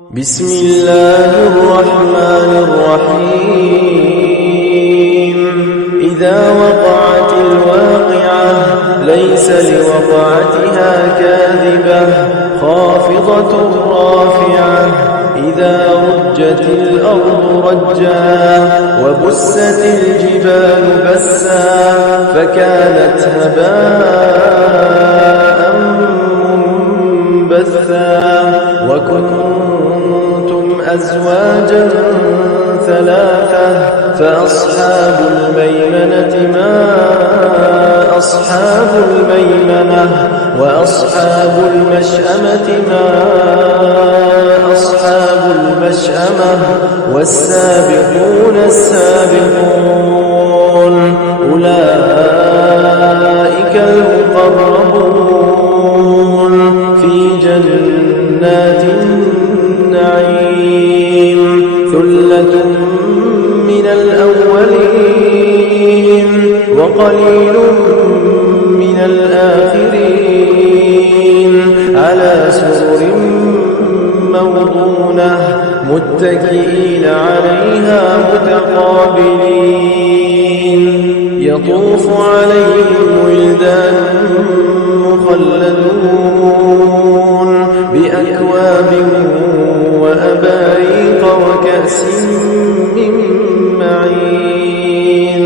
بسم الله الرحمن الرحيم إذا وقعت الواقعة ليس لوقعتها كاذبة خافضة رافعة إذا رجت الأرض رجا وبست الجبال بسا فكانت هباء منبثا وكنتم أزواجا ثلاثة فأصحاب الميمنة ما أصحاب الميمنة وأصحاب المشأمة ما أصحاب المشأمة والسابقون السابقون أولئك المقربون في جنات النعيم ثلة من الأولين وقليل من الآخرين على سرر موضونة متكئين عليها متقابلين يطوف عليهم ولدان مخلدون بأكواب وأباريق وكأس من معين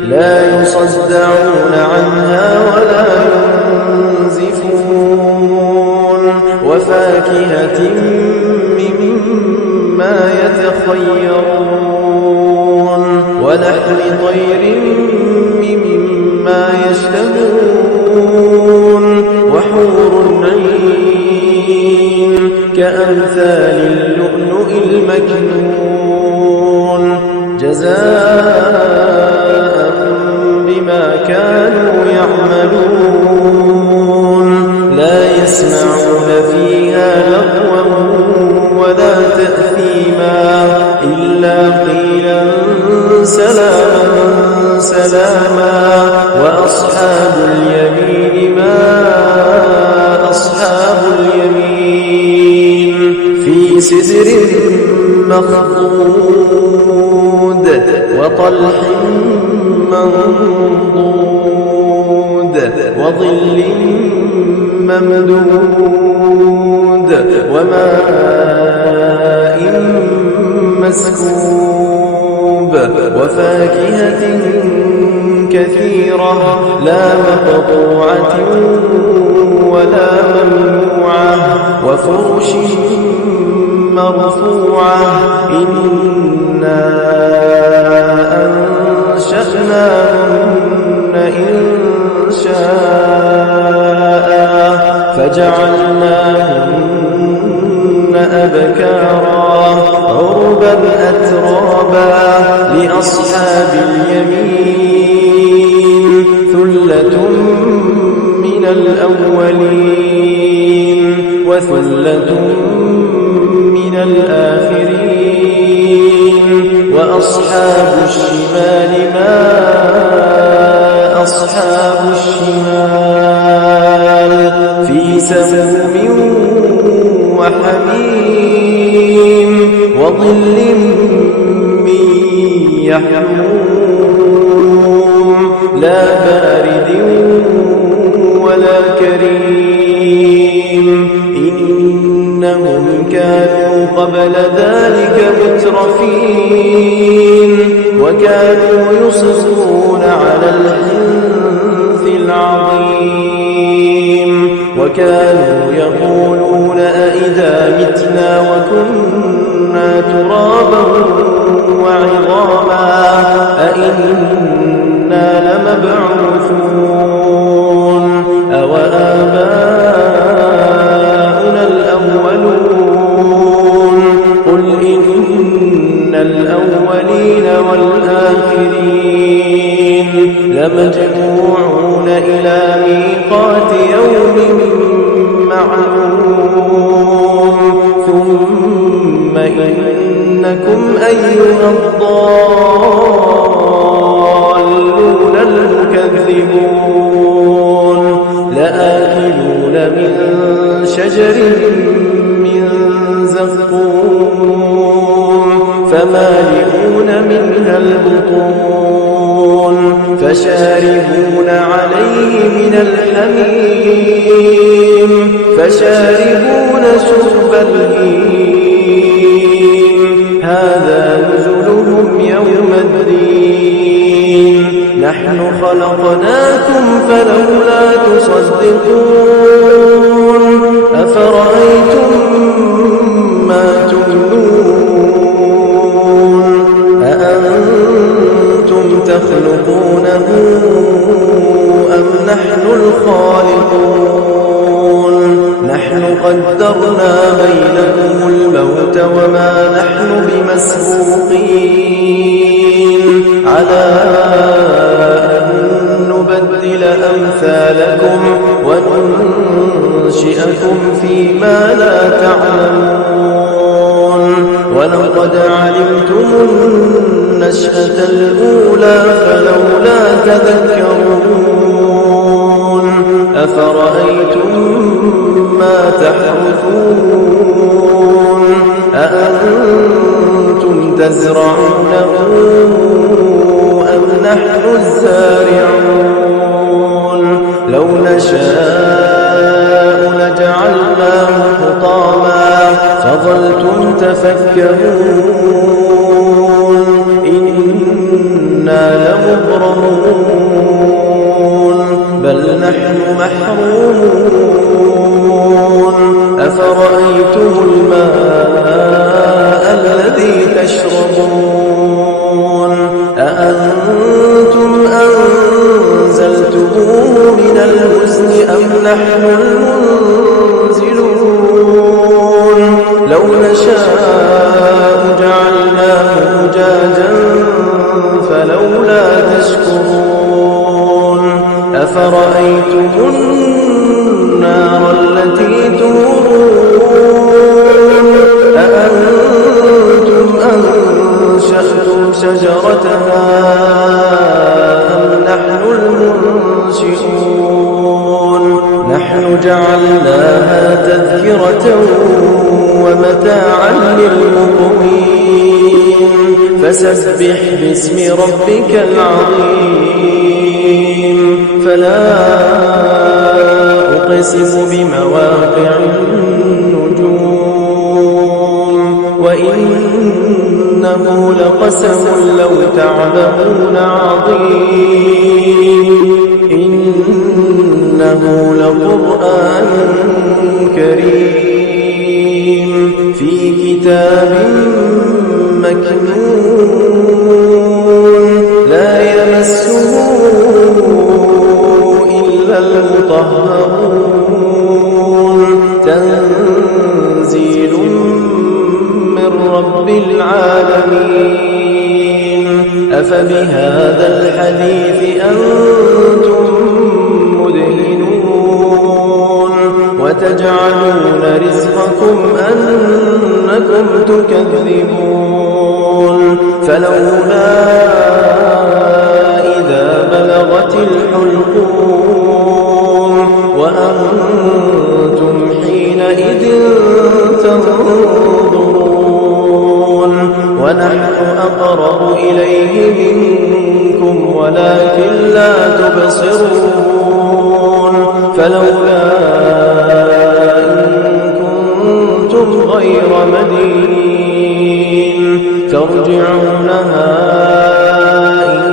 لا يصدعون عنها ولا ينزفون وفاكهة مما يتخيرون ولحم طير مما يشتهون وحور عين كأمثال اللؤلؤ المكنون جزاء بما كانوا يعملون لا يسمعون فيها لغوا ولا تأثيما إلا قيلا سلاما سلاما وأصحاب اليمين ما أصحاب اليمين في سدر مخضود وطلح منضود وظل ممدود وماء مسكوب وفاكهة كثيرة لا مقطوعة ولا ممنوعة وفرش مرفوعة إنا أنشأناهن إنشاء فجعلناهن أبكارا عربا أترابا لأصحاب اليمين ثلة من الأولين وثلة من الآخرين وأصحاب الشمال ما أصحاب الشمال في سموم وحميم وظل من يحموم لا بارد ولا كريم إنهم كانوا قبل ذلك مترفين وكانوا يصرون على الحنث العظيم وكانوا يقولون أئذا متنا وكنا ترابا وعظاما أئنا لمبعوثون أوآباؤنا الأولون قل إن الأولين والآخرين لمجموعون إلى ميقات يوم معلوم ثم إنكم أيها الضالون المكذبون لآكلون من شجر من الزقوم فمالئون منها البطون فشاربون عليه من الحميم فشاربون شرب الهيم هذا نزلهم يوم الدين نحن خلقناكم فلولا تصدقون أفرأيتم ما تمنون أأنتم تخلقونه أم نحن الخالقون نحن قدرنا بينكم الموت وما نحن بمسبوقين على أن نبدل أمثالكم وننشئكم فيما لا تعلمون ولقد علمتم النشأة الأولى فلولا تذكرون أفرأيتم ما تحرثون أأنتم تزرعونه أم نحن الزارعون لو نشاء لجعلناه حطاما فظلتم تفكرون إنا لمغرمون بل نحن محرومون أفرأيتم الماء الذي تشربون أأنتم أنزلتموه من المزن أم نحن المنزلون لو نشاء جعلناه أجاجا فلولا تشكرون أفرأيتم النار التي تورون أأنتم أنشأتم شجرتها أم نحن المنشئون نحن جعلناها تذكرة ومتاعا للمقوين فسبح باسم ربك العظيم فلا أقسم بمواقع النجوم وإنه لقسم لو تعلمون عظيم إنه لقرآن كريم في كتاب مكنون لا يمسه إلا المطهرون تنزيل من رب العالمين أفبهذا الحديث أنتم مدهنون وتجعلون رزقكم أنكم تكذبون فلولا إذا بلغت الحلقوم وأنتم حينئذ تنظرون ونحن أقرب إليه منكم ولكن لا تبصرون فلولا إن كنتم غير مدينين ترجعونها إن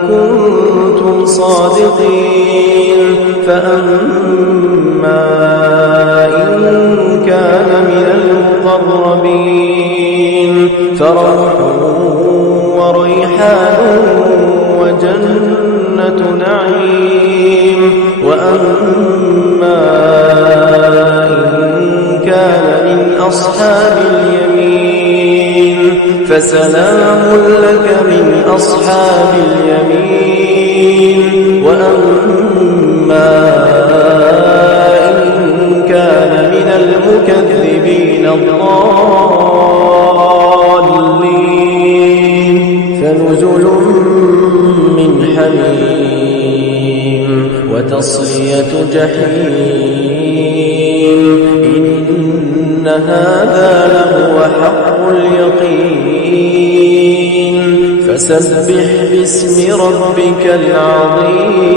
كنتم صادقين فأما إن كان من المقربين فروح وريحان وجنة نعيم وأما إن كان من أصحاب اليمين فسلام لك من أصحاب اليمين وأما إن كان من المكذبين الضالين فنزل من حميم وتصلية جحيم إن هذا فسبح باسم ربك العظيم